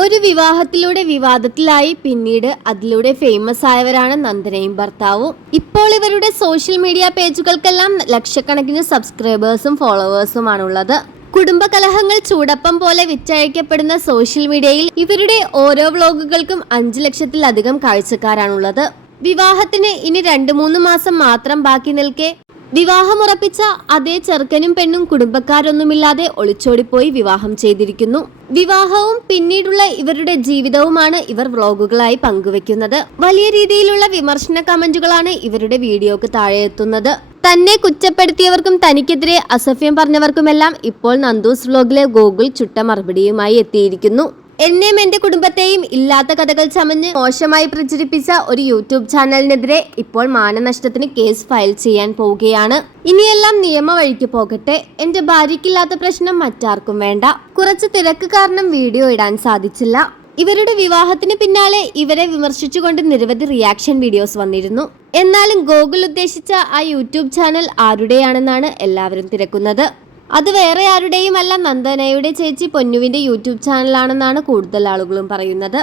ഒരു വിവാഹത്തിലൂടെ വിവാദത്തിലായി പിന്നീട് അതിലൂടെ ഫേമസ് ആയവരാണ് നന്ദനയും ഭർത്താവും. ഇപ്പോൾ ഇവരുടെ സോഷ്യൽ മീഡിയ പേജുകൾക്കെല്ലാം ലക്ഷക്കണക്കിന് സബ്സ്ക്രൈബേഴ്സും ഫോളോവേഴ്സുമാണുള്ളത്. കുടുംബ കലഹങ്ങൾ ചൂടപ്പം പോലെ വിറ്റഴിക്കപ്പെടുന്ന സോഷ്യൽ മീഡിയയിൽ ഇവരുടെ ഓരോ വ്ലോഗുകൾക്കും 5 ലക്ഷത്തിലധികം കാഴ്ചക്കാരാണുള്ളത്. വിവാഹത്തിന് ഇനി 2-3 മാസം മാത്രം ബാക്കി നിൽക്കെ വിവാഹമുറപ്പിച്ച അതേ ചെറുക്കനും പെണ്ണും കുടുംബക്കാരൊന്നുമില്ലാതെ ഒളിച്ചോടിപ്പോയി വിവാഹം ചെയ്തിരിക്കുന്നു. വിവാഹവും പിന്നീടുള്ള ഇവരുടെ ജീവിതവുമാണ് ഇവർ വ്ലോഗുകളായി പങ്കുവെക്കുന്നത്. വലിയ രീതിയിലുള്ള വിമർശന കമന്റുകളാണ് ഇവരുടെ വീഡിയോക്ക് താഴെ എത്തുന്നത്. തന്നെ കുറ്റപ്പെടുത്തിയവർക്കും തനിക്കെതിരെ അസഭ്യം പറഞ്ഞവർക്കുമെല്ലാം ഇപ്പോൾ നന്ദൂസ് വ്ലോഗിലെ ഗൂഗിൾ ചുട്ട മറുപടിയുമായി എത്തിയിരിക്കുന്നു. എന്നെയും എന്റെ കുടുംബത്തെയും ഇല്ലാത്ത കഥകൾ ചമഞ്ഞ് മോശമായി പ്രചരിപ്പിച്ച ഒരു യൂട്യൂബ് ചാനലിനെതിരെ ഇപ്പോൾ മാനനഷ്ടത്തിന് കേസ് ഫയൽ ചെയ്യാൻ പോവുകയാണ്. ഇനിയെല്ലാം നിയമ വഴിക്ക് പോകട്ടെ. എന്റെ ഭാര്യയ്ക്കില്ലാത്ത പ്രശ്നം മറ്റാർക്കും വേണ്ട. കുറച്ച് തിരക്ക് കാരണം വീഡിയോ ഇടാൻ സാധിച്ചില്ല. ഇവരുടെ വിവാഹത്തിന് പിന്നാലെ ഇവരെ വിമർശിച്ചുകൊണ്ട് നിരവധി റിയാക്ഷൻ വീഡിയോസ് വന്നിരുന്നു. എന്നാലും ഗൂഗിൾ ഉദ്ദേശിച്ച ആ യൂട്യൂബ് ചാനൽ ആരുടെയാണെന്നാണ് എല്ലാവരും തിരക്കുന്നത്. അത് വേറെ ആരുടെയും അല്ല, നന്ദനയുടെ ചേച്ചി പൊന്നുവിന്റെ യൂട്യൂബ് ചാനലാണെന്നാണ് കൂടുതൽ ആളുകളും പറയുന്നത്.